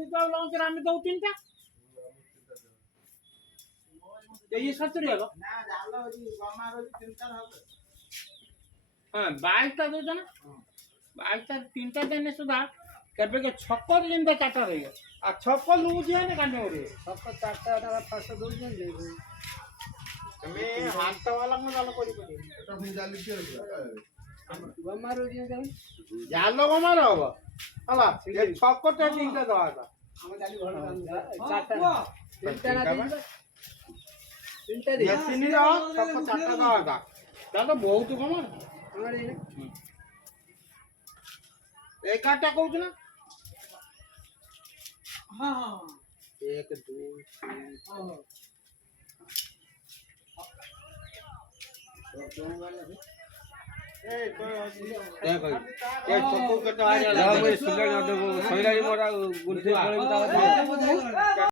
দিতে হবে লঙ্কের আমি দেবো 3টা এই 70 হলো হ্যাঁ 22টা দেবে না 22টা 3টা দেনে সুদা करबे के छक्कर जिंदा चाटा रहेगा आ छक्कर लूज है ना काटने रे छक्कर चाटा टाका 500 दूर में ले मैं हाथ वाला में वाला करी पड़ी এটা আপনি জালি কি হইছে गमारो जी जान जालो गमारो होगा हला ये छक्कर टा तीनटा दवा था हम जाली घर चाटा तीनटा ना तीनटा दे ये तीन रो छक्कर चाटा दवा था दादा बहुत गमार हमारे एक आटा कहू ना हाँ 1 2 3 सुलग